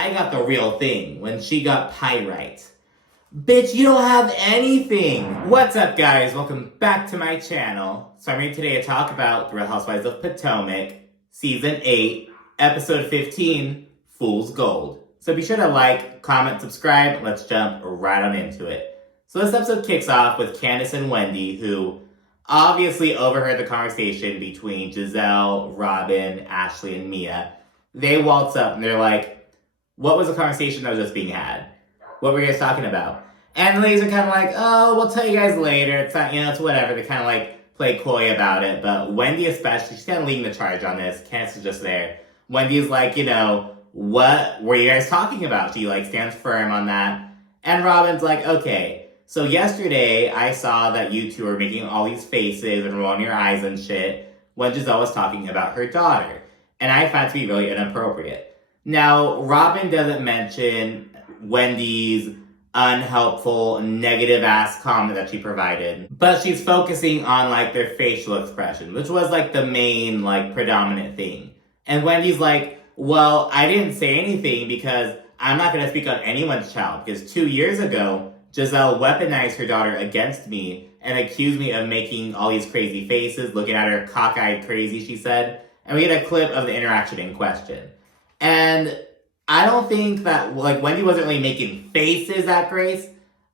I got the real thing when she got pyrite. Bitch, you don't have anything! What's up, guys? Welcome back to my channel. So I'm here today to talk about The Real Housewives of Potomac, Season 8, Episode 15, Fool's Gold. So be sure to like, comment, subscribe, let's jump right on into it. So this episode kicks off with Candace and Wendy, who obviously overheard the conversation between Giselle, Robin, Ashley, and Mia. They waltz up and they're like, what was the conversation that was just being had? What were you guys talking about? And the ladies are kind of like, oh, we'll tell you guys later. It's not, it's whatever. They kind of like play coy about it. But Wendy especially, she's kind of leading the charge on this. Candace is just there. Wendy's like, what were you guys talking about? She like stands firm on that. And Robin's like, okay, so yesterday I saw that you two were making all these faces and rolling your eyes and shit when Giselle was talking about her daughter. And I found it to be really inappropriate. Now, Robin doesn't mention Wendy's unhelpful, negative-ass comment that she provided. But she's focusing on, like, their facial expression, which was, like, the main, like, predominant thing. And Wendy's like, well, I didn't say anything because I'm not going to speak on anyone's child. Because 2 years ago, Giselle weaponized her daughter against me and accused me of making all these crazy faces, looking at her cockeyed crazy, she said. And we get a clip of the interaction in question. And I don't think that, like, Wendy wasn't really making faces at Grace.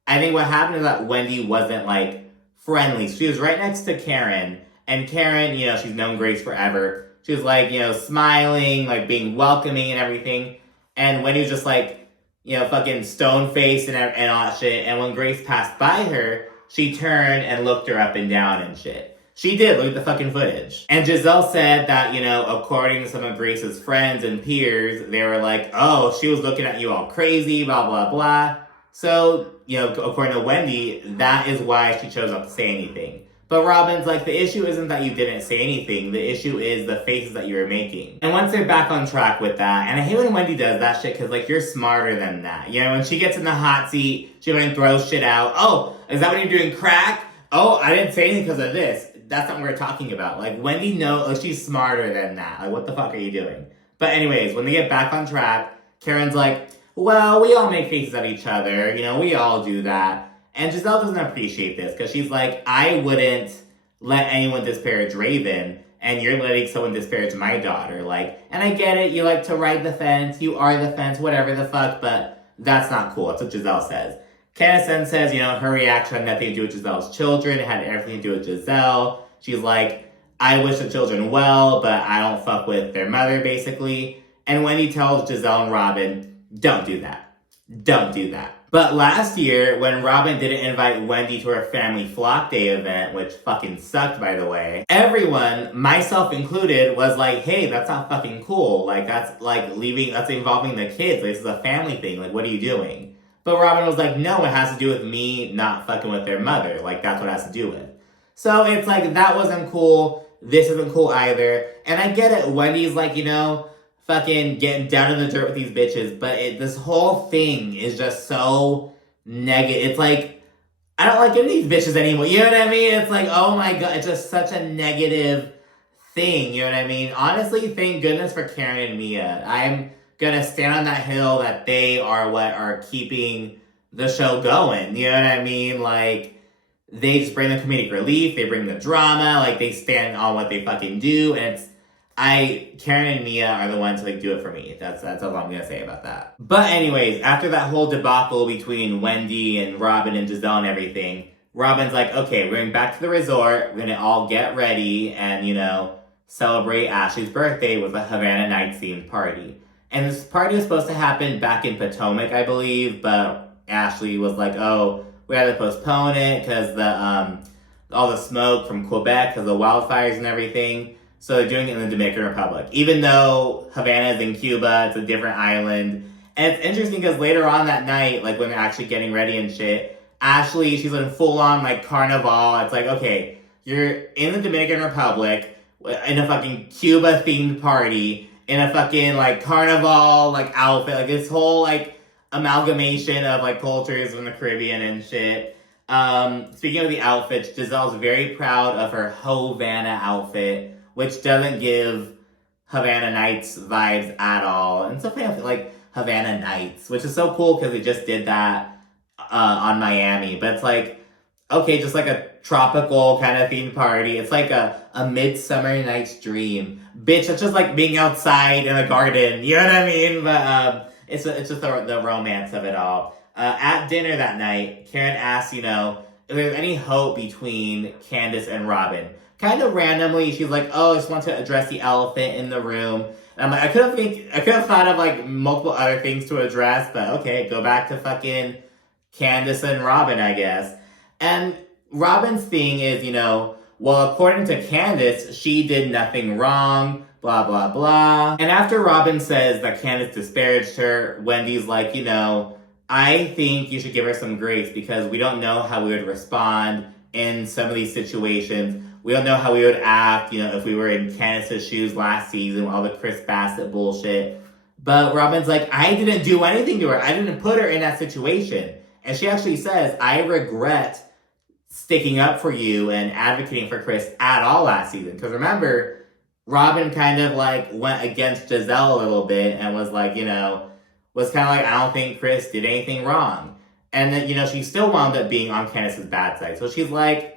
I think what happened is that Wendy wasn't, like, friendly. She was right next to Karen. And Karen, she's known Grace forever. She was, like, smiling, like, being welcoming and everything. And Wendy was just, like, fucking stone-faced and all that shit. And when Grace passed by her, she turned and looked her up and down and shit. She did, look at the fucking footage. And Giselle said that, according to some of Grace's friends and peers, they were like, oh, she was looking at you all crazy, blah, blah, blah. So, according to Wendy, that is why she chose not to say anything. But Robin's like, the issue isn't that you didn't say anything. The issue is the faces that you were making. And once they're back on track with that, and I hate when Wendy does that shit, because, like, you're smarter than that. When she gets in the hot seat, she even throws shit out. Oh, is that when you're doing crack? Oh, I didn't say anything because of this. That's not what we're talking about. Like, Wendy knows, like, she's smarter than that. Like, what the fuck are you doing? But anyways, when they get back on track, Karen's like, well, we all make faces at each other. We all do that. And Giselle doesn't appreciate this because she's like, I wouldn't let anyone disparage Raven, and you're letting someone disparage my daughter. Like, and I get it. You like to ride the fence. You are the fence, whatever the fuck. But that's not cool. That's what Giselle says. Candace then says, her reaction had nothing to do with Giselle's children. It had everything to do with Giselle. She's like, I wish the children well, but I don't fuck with their mother, basically. And Wendy tells Giselle and Robin, don't do that. Don't do that. But last year, when Robin didn't invite Wendy to her family flock day event, which fucking sucked, by the way, everyone, myself included, was like, hey, that's not fucking cool. Like, that's involving the kids. This is a family thing. Like, what are you doing? But Robin was like, no, it has to do with me not fucking with their mother. Like, that's what it has to do with. So it's like, that wasn't cool. This isn't cool either. And I get it. Wendy's like, fucking getting down in the dirt with these bitches. But this whole thing is just so negative. It's like, I don't like any of these bitches anymore. You know what I mean? It's like, oh my God, it's just such a negative thing. You know what I mean? Honestly, thank goodness for Karen and Mia. I'm gonna stand on that hill that they are what are keeping the show going. You know what I mean? Like, they just bring the comedic relief, they bring the drama, like, they stand on what they fucking do, and Karen and Mia are the ones who, like, do it for me. That's all I'm gonna say about that. But anyways, after that whole debacle between Wendy and Robin and Giselle and everything, Robin's like, okay, we're going back to the resort, we're gonna all get ready and, celebrate Ashley's birthday with a Havana Nights themed party. And this party was supposed to happen back in Potomac, I believe, but Ashley was like, oh, we had to postpone it because all the smoke from Quebec, because of the wildfires and everything. So they're doing it in the Dominican Republic. Even though Havana is in Cuba, it's a different island. And it's interesting because later on that night, like when they're actually getting ready and shit, Ashley, she's in full-on, like, carnival. It's like, okay, you're in the Dominican Republic in a fucking Cuba-themed party, in a fucking, like, carnival, like, outfit. Like, this whole, like, amalgamation of, like, cultures from the Caribbean and shit. Speaking of the outfits, Giselle's very proud of her Havana outfit, which doesn't give Havana Nights vibes at all. And so, like, Havana Nights, which is so cool because they just did that on Miami. But it's like, okay, just like a tropical kind of themed party. It's like a Midsummer Night's Dream. Bitch, it's just like being outside in a garden. You know what I mean? But it's just the romance of it all. At dinner that night, Karen asks, if there's any hope between Candace and Robin. Kind of randomly, she's like, oh, I just want to address the elephant in the room. And I'm like, I could have thought of like multiple other things to address, but okay, go back to fucking Candace and Robin, I guess. And Robin's thing is, well, according to Candace, she did nothing wrong, blah, blah, blah. And after Robin says that Candace disparaged her, Wendy's like, I think you should give her some grace because we don't know how we would respond in some of these situations. We don't know how we would act, if we were in Candace's shoes last season with all the Chris Bassett bullshit. But Robin's like, I didn't do anything to her. I didn't put her in that situation. And she actually says, I regret sticking up for you and advocating for Chris at all last season. Because remember, Robin kind of like went against Giselle a little bit and was like, was kind of like, I don't think Chris did anything wrong. And then, she still wound up being on Candace's bad side. So she's like,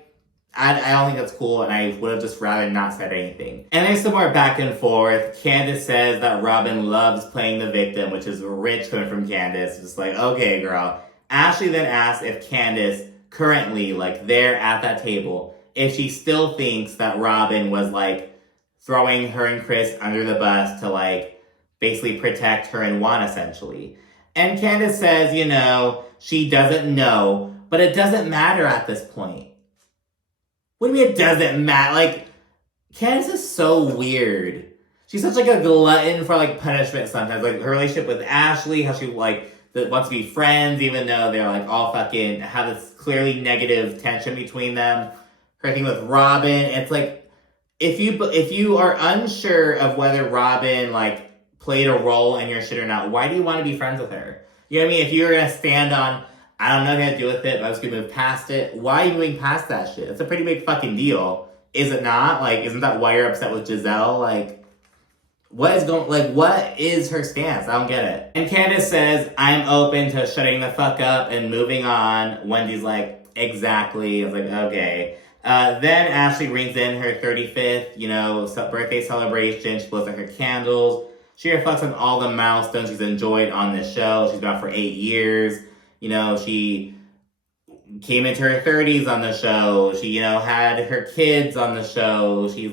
I don't think that's cool, and I would have just rather not said anything. And there's some more back and forth. Candace says that Robin loves playing the victim, which is rich coming from Candace. Just like, okay, girl. Ashley then asks if Candace, currently, like, there at that table, if she still thinks that Robin was, like, throwing her and Chris under the bus to, like, basically protect her and Juan, essentially. And Candace says, she doesn't know, but it doesn't matter at this point. What do you mean it doesn't matter? Like, Candace is so weird. She's such like a glutton for like punishment sometimes. Like her relationship with Ashley, how she like wants to be friends even though they're like all fucking have this clearly negative tension between them. Her thing with Robin, it's like if you are unsure of whether Robin like played a role in your shit or not, why do you want to be friends with her? You know what I mean? If you're gonna stand on, I don't know what to do with it, but I was gonna move past it. Why are you moving past that shit? It's a pretty big fucking deal. Is it not? Like, isn't that why you're upset with Giselle? Like, what is her stance? I don't get it. And Candace says, I'm open to shutting the fuck up and moving on. Wendy's like, exactly. I was like, okay. Then Ashley rings in her 35th, birthday celebration. She blows out her candles. She reflects on all the milestones she's enjoyed on this show. She's been on for 8 years. She came into her 30s on the show. She, had her kids on the show. She,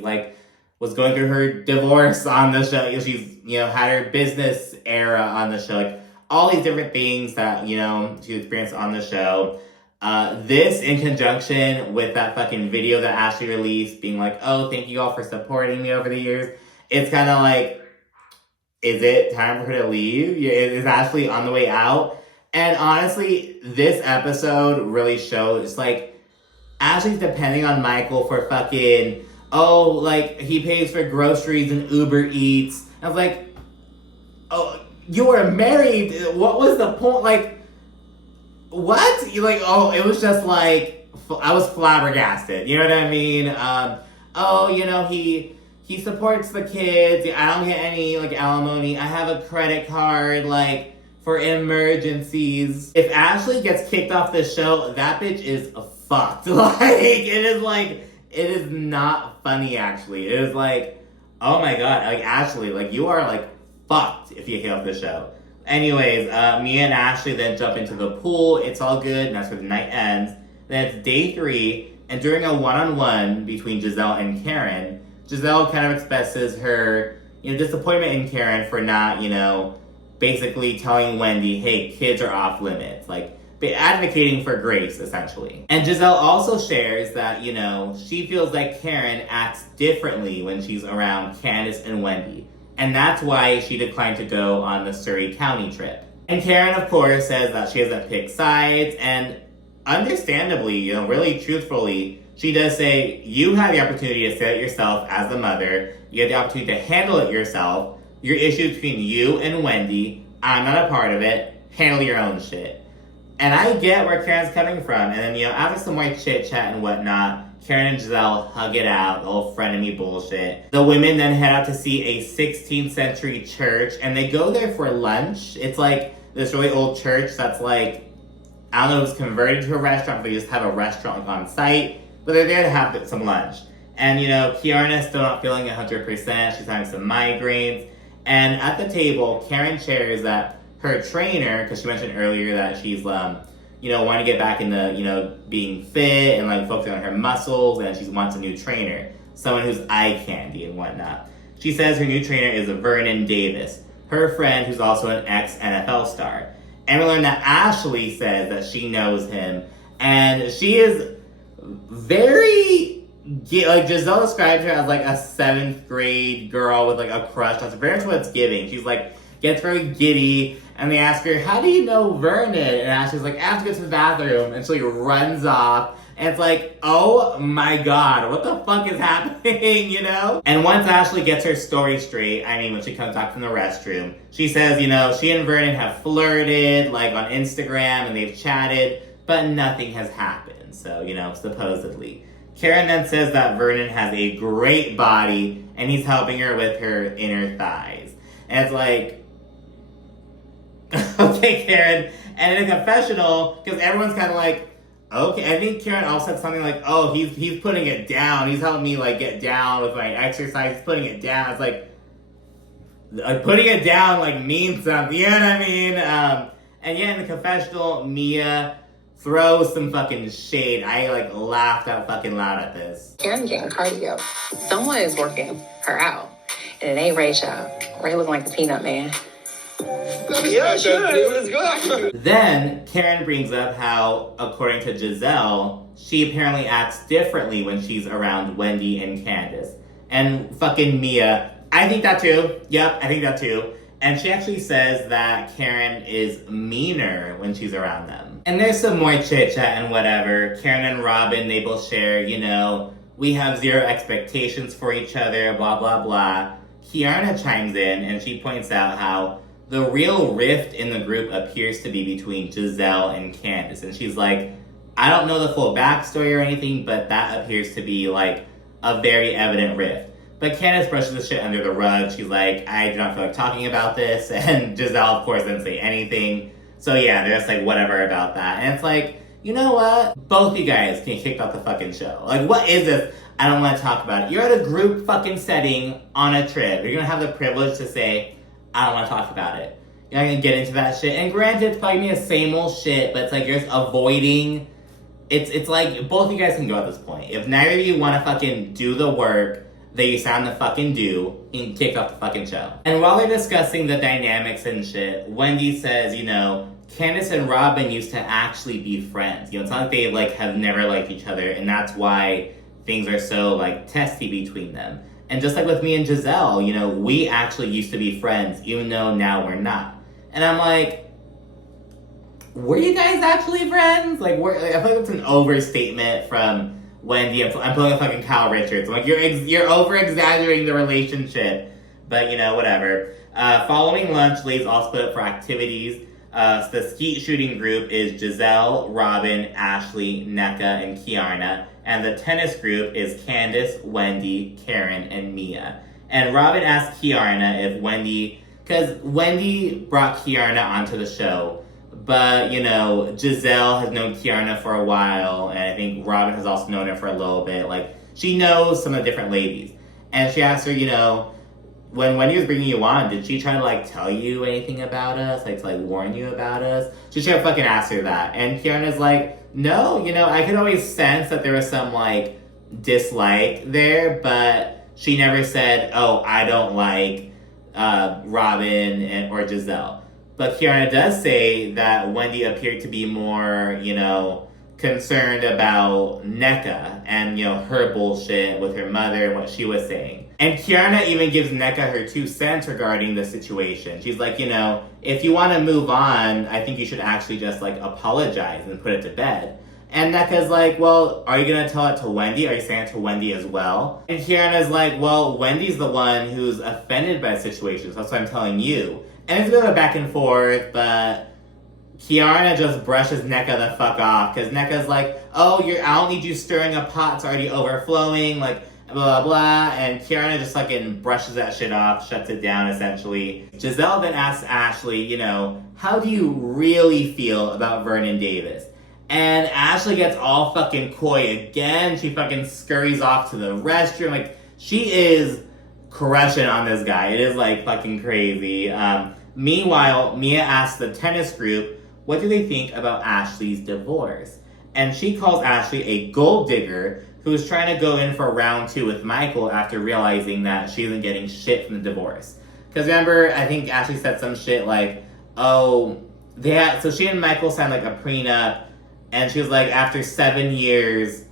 was going through her divorce on the show. She's, had her business era on the show. Like, all these different things that, she experienced on the show. This, in conjunction with that fucking video that Ashley released, being like, oh, thank you all for supporting me over the years. It's kind of like, is it time for her to leave? Is Ashley on the way out? And honestly, this episode really shows, Ashley's depending on Michael for fucking, he pays for groceries and Uber Eats. I was like, oh, you were married. What was the point? What? It was just I was flabbergasted. You know what I mean? He supports the kids. I don't get any, alimony. I have a credit card, for emergencies. If Ashley gets kicked off the show, that bitch is fucked. It is not funny, actually. It is oh my god, Ashley, you are, fucked if you get off the show. Anyways, me and Ashley then jump into the pool. It's all good, and that's where the night ends. Then it's day 3, and during a one-on-one between Giselle and Karen, Giselle kind of expresses her, disappointment in Karen for not, basically telling Wendy, hey, kids are off limits. Advocating for grace, essentially. And Giselle also shares that, she feels like Karen acts differently when she's around Candace and Wendy. And that's why she declined to go on the Surrey County trip. And Karen, of course, says that she doesn't pick sides. And understandably, really truthfully, she does say, you have the opportunity to say it yourself as the mother. You have the opportunity to handle it yourself. Your issue between you and Wendy, I'm not a part of it. Handle your own shit. And I get where Karen's coming from. And then, after some white chit chat and whatnot, Karen and Giselle hug it out, the whole frenemy bullshit. The women then head out to see a 16th century church, and they go there for lunch. It's like this really old church that's like, I don't know if it's converted to a restaurant, but they just have a restaurant on site, but they're there to have some lunch. And Kiarna's still not feeling 100%, she's having some migraines. And at the table, Karen shares that her trainer, because she mentioned earlier that she's wanting to get back into, being fit and like focusing on her muscles, and she wants a new trainer, someone who's eye candy and whatnot. She says her new trainer is Vernon Davis, her friend who's also an ex-NFL star. And we learned that Ashley says that she knows him, and she is very, like Giselle described her as like a 7th grade girl with like a crush. That's very much what it's giving. She's like, gets very giddy, and they ask her, how do you know Vernon? And Ashley's like, I have to go to the bathroom, and she runs off, and it's like, oh my god, what the fuck is happening, And once Ashley gets her story straight, when she comes back from the restroom, she says, she and Vernon have flirted, like on Instagram, and they've chatted, but nothing has happened, so, supposedly. Karen then says that Vernon has a great body, and he's helping her with her inner thighs. And it's like, okay, Karen. And in a confessional, because everyone's kind of like, okay, I think Karen also said something like, oh, he's putting it down. He's helping me like get down with my exercise. He's putting it down. It's like putting it down like means something. You know what I mean? And yeah, in the confessional, Mia throws some fucking shade. I like laughed out fucking loud at this. Karen's getting cardio. Someone is working her out. And it ain't Ray, child. Ray looking like the peanut man. Yeah, sure. Let's go. Then Karen brings up how, according to Giselle, she apparently acts differently when she's around Wendy and Candace. And fucking Mia, I think that too. Yep, I think that too. And she actually says that Karen is meaner when she's around them. And there's some more chit-chat and whatever. Karen and Robin, they both share, we have zero expectations for each other, blah, blah, blah. Kiarna chimes in and she points out how the real rift in the group appears to be between Giselle and Candace. And she's like, I don't know the full backstory or anything, but that appears to be like a very evident rift. But Candace brushes the shit under the rug. She's like, I do not feel like talking about this. And Giselle, of course, didn't say anything. So yeah, they're just like, whatever about that. And it's like, you know what? Both you guys can kick off the fucking show. Like, what is this? I don't want to talk about it. You're at a group fucking setting on a trip. You're going to have the privilege to say, I don't want to talk about it. You're not going to get into that shit. And granted, it's probably the same old shit, but it's like you're just avoiding. It's like both you guys can go at this point. If neither of you want to fucking do the work that you sound to fucking do, you can kick off the fucking show. And while they're discussing the dynamics and shit, Wendy says, Candace and Robin used to actually be friends. It's not like they have never liked each other, and that's why things are so testy between them. And just like with me and Giselle, we actually used to be friends, even though now we're not. And I'm like, were you guys actually friends? I feel like it's an overstatement from Wendy. I'm pulling a fucking Kyle Richards. I'm like, you're over-exaggerating the relationship. But, whatever. Following lunch, ladies all split up for activities. So the skeet shooting group is Giselle, Robin, Ashley, Nneka, and Kiarna. And the tennis group is Candace, Wendy, Karen, and Mia. And Robin asked Kiarna if Wendy... Because Wendy brought Kiarna onto the show. But, Giselle has known Kiarna for a while. And I think Robin has also known her for a little bit. She knows some of the different ladies. And she asked her, when Wendy was bringing you on, did she try to, tell you anything about us? To warn you about us? She should have fucking asked her that. And Kiarna's like, no, I could always sense that there was some, dislike there, but she never said, oh, I don't like Robin or Giselle. But Kiarna does say that Wendy appeared to be more, concerned about Nneka and, her bullshit with her mother and what she was saying. And Kiarna even gives Nneka her 2 cents regarding the situation. She's like, if you want to move on, I think you should actually just, apologize and put it to bed. And Nneka's like, well, are you going to tell it to Wendy? Are you saying it to Wendy as well? And Kiarna's like, well, Wendy's the one who's offended by the situation, so that's what I'm telling you. And it's a bit of a back and forth, but Kiana just brushes Nneka the fuck off, because Nneka's like, oh, I don't need you stirring a pot, it's already overflowing, like, blah, blah, blah, and Kiana just fucking brushes that shit off, shuts it down, essentially. Giselle then asks Ashley, you know, how do you really feel about Vernon Davis? And Ashley gets all fucking coy again. She fucking scurries off to the restroom. Like, she is crushing on this guy. It is, like, fucking crazy. Meanwhile, Mia asks the tennis group, what do they think about Ashley's divorce? And she calls Ashley a gold digger who's trying to go in for round 2 with Michael after realizing that she isn't getting shit from the divorce. Because remember, I think Ashley said some shit like, oh, so she and Michael signed, like, a prenup, and she was like, after 7 years,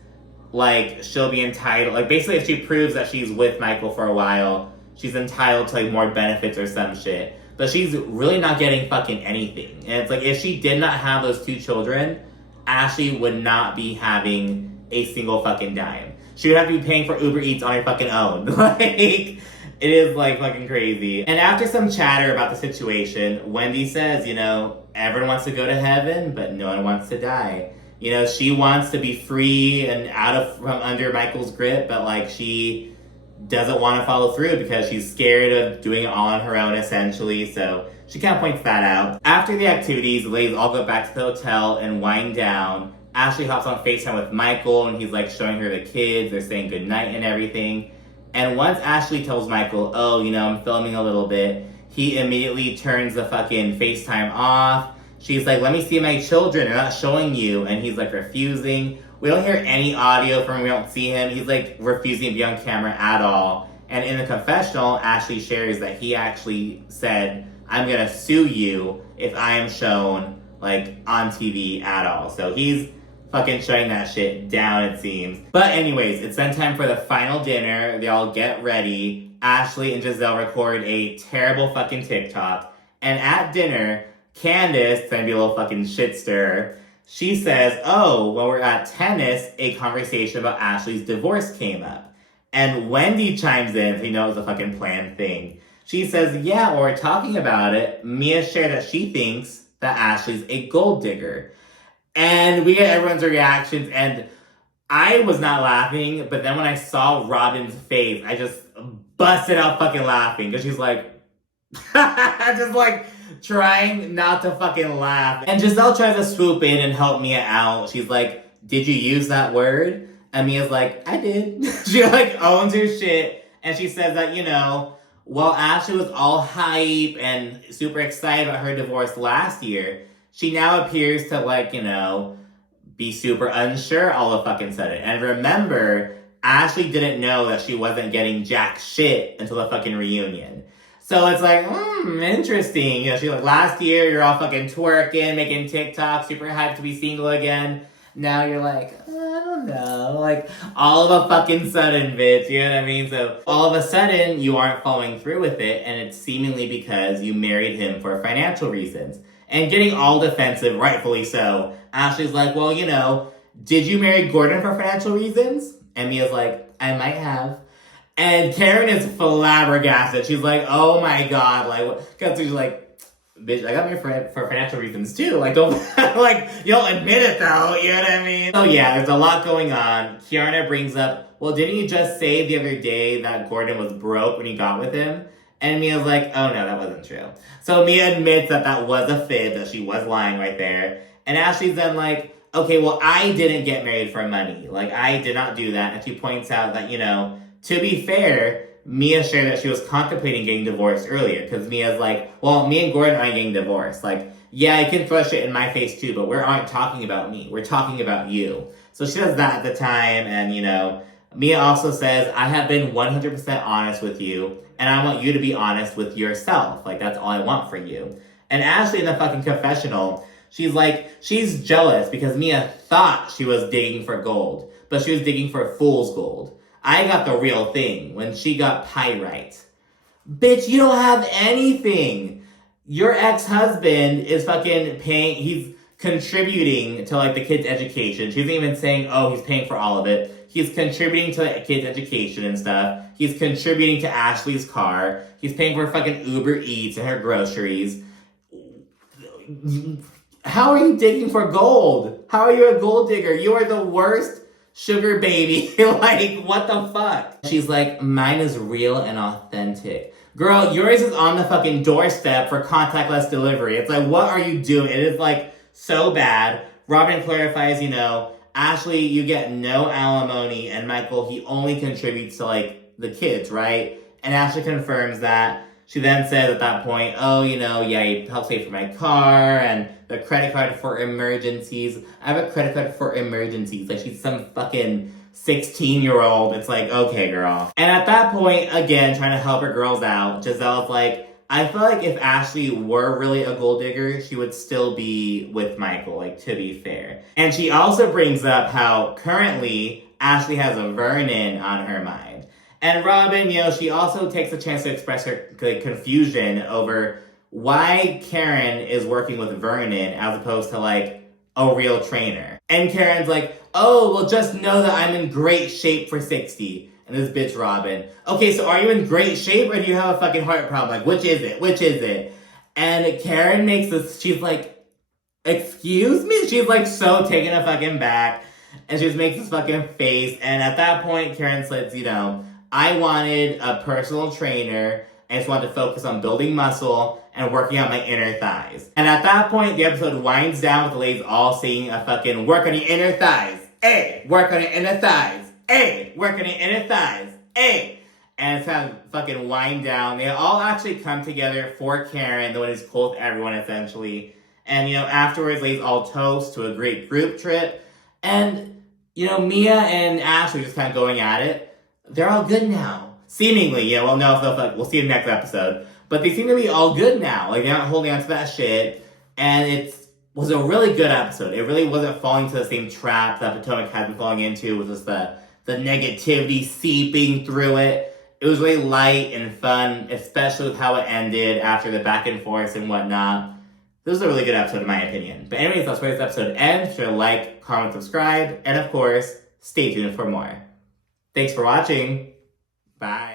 like, she'll be entitled, like, basically if she proves that she's with Michael for a while, she's entitled to, like, more benefits or some shit. But she's really not getting fucking anything. And it's like, if she did not have those 2 children, Ashley would not be having a single fucking dime. She would have to be paying for Uber Eats on her fucking own. Like, it is, like, fucking crazy. And after some chatter about the situation, Wendy says, you know, everyone wants to go to heaven, but no one wants to die. You know, she wants to be free and from under Michael's grip, but, like, she doesn't want to follow through because she's scared of doing it all on her own, essentially. So she kind of points that out. After the activities, the ladies all go back to the hotel and wind down. Ashley hops on FaceTime with Michael, and he's, like, showing her the kids. They're saying goodnight and everything. And once Ashley tells Michael, oh, you know, I'm filming a little bit, he immediately turns the fucking FaceTime off. She's like, let me see my children. They're not showing you. And he's, like, refusing. We don't hear any audio from him. We don't see him. He's, like, refusing to be on camera at all. And in the confessional, Ashley shares that he actually said, I'm going to sue you if I am shown, like, on TV at all. So he's fucking shutting that shit down, it seems. But anyways, it's then time for the final dinner. They all get ready. Ashley and Giselle record a terrible fucking TikTok. And at dinner, Candace, trying to be a little fucking shit stirrer, she says, oh, when we're at tennis, a conversation about Ashley's divorce came up. And Wendy chimes in, so you know it was a fucking planned thing. She says, yeah, when we're talking about it, Mia shared that she thinks that Ashley's a gold digger. And we get everyone's reactions, and I was not laughing, but then when I saw Robin's face, I just busted out fucking laughing, because she's like, just like, trying not to fucking laugh. And Giselle tries to swoop in and help Mia out. She's like, did you use that word? And Mia's like, I did. She, like, owns her shit. And she says that, you know, while Ashley was all hype and super excited about her divorce last year, she now appears to, like, you know, be super unsure all of a fucking sudden. And remember, Ashley didn't know that she wasn't getting jack shit until the fucking reunion. So it's like, interesting. You know, she's like, last year you're all fucking twerking, making TikTok, super hyped to be single again. Now you're like, I don't know. Like, all of a fucking sudden, bitch. You know what I mean? So all of a sudden, you aren't following through with it, and it's seemingly because you married him for financial reasons. And getting all defensive, rightfully so. Ashley's like, well, you know, did you marry Gordon for financial reasons? And Mia's like, I might have. And Karen is flabbergasted. She's like, oh my God. Like, because she's like, bitch, I got married for financial reasons too. Like, don't, like, you don't admit it though. You know what I mean? So yeah, there's a lot going on. Kiana brings up, well, didn't you just say the other day that Gordon was broke when you got with him? And Mia's like, oh no, that wasn't true. So Mia admits that that was a fib, that she was lying right there. And Ashley's then like, okay, well, I didn't get married for money. Like, I did not do that. And she points out that, you know, to be fair, Mia shared that she was contemplating getting divorced earlier. Because Mia's like, well, me and Gordon aren't getting divorced. Like, yeah, I can throw shit in my face too, but we aren't talking about me. We're talking about you. So she says that at the time. And, you know, Mia also says, I have been 100% honest with you. And I want you to be honest with yourself. Like, that's all I want for you. And Ashley in the fucking confessional, she's like, she's jealous because Mia thought she was digging for gold, but she was digging for fool's gold. I got the real thing when she got pyrite. Bitch, you don't have anything. Your ex-husband is fucking paying, he's contributing to, like, the kid's education. She isn't even saying, oh, he's paying for all of it. He's contributing to the kid's education and stuff. He's contributing to Ashley's car. He's paying for fucking Uber Eats and her groceries. how are you digging for gold? How are you a gold digger? You are the worst sugar baby. Like, what the fuck? She's like, mine is real and authentic. Girl, yours is on the fucking doorstep for contactless delivery. It's like, what are you doing? It is like so bad. Robin clarifies, Ashley, you get no alimony, and Michael, he only contributes to like the kids, right? And Ashley confirms that. She then says at that point, oh, yeah, he helps pay for my car and the credit card for emergencies. I have a credit card for emergencies. Like, she's some fucking 16-year-old. It's like, okay, girl. And at that point, again, trying to help her girls out, Giselle's like, I feel like if Ashley were really a gold digger, she would still be with Michael, like, to be fair. And she also brings up how currently Ashley has a Vernon on her mind. And Robin, she also takes a chance to express her confusion over why Karen is working with Vernon as opposed to, like, a real trainer. And Karen's like, oh, well, just know that I'm in great shape for 60. And this bitch Robin, okay, so are you in great shape or do you have a fucking heart problem? Like, which is it? Which is it? And Karen makes this, she's like, excuse me? She's like so taken a fucking back. And she just makes this fucking face. And at that point, Karen says, I wanted a personal trainer. I just wanted to focus on building muscle and working out my inner thighs. And at that point, the episode winds down with the ladies all saying a fucking work on your inner thighs. Hey, work on your inner thighs. Hey, work on your inner thighs. Hey. And it's kind of fucking wind down. They all actually come together for Karen, the one who's cool with everyone, essentially. And, afterwards, ladies all toast to a great group trip. And, Mia and Ashley are just kind of going at it. They're all good now. Seemingly, we'll know if we'll see in the next episode. But they seem to be all good now. Like, they're not holding on to that shit. And it was a really good episode. It really wasn't falling to the same trap that Potomac had been falling into, which was the negativity seeping through it. It was really light and fun, especially with how it ended after the back and forth and whatnot. This was a really good episode in my opinion. But anyways, that's where this episode ends. Be sure to like, comment, subscribe, and of course, stay tuned for more. Thanks for watching. Bye.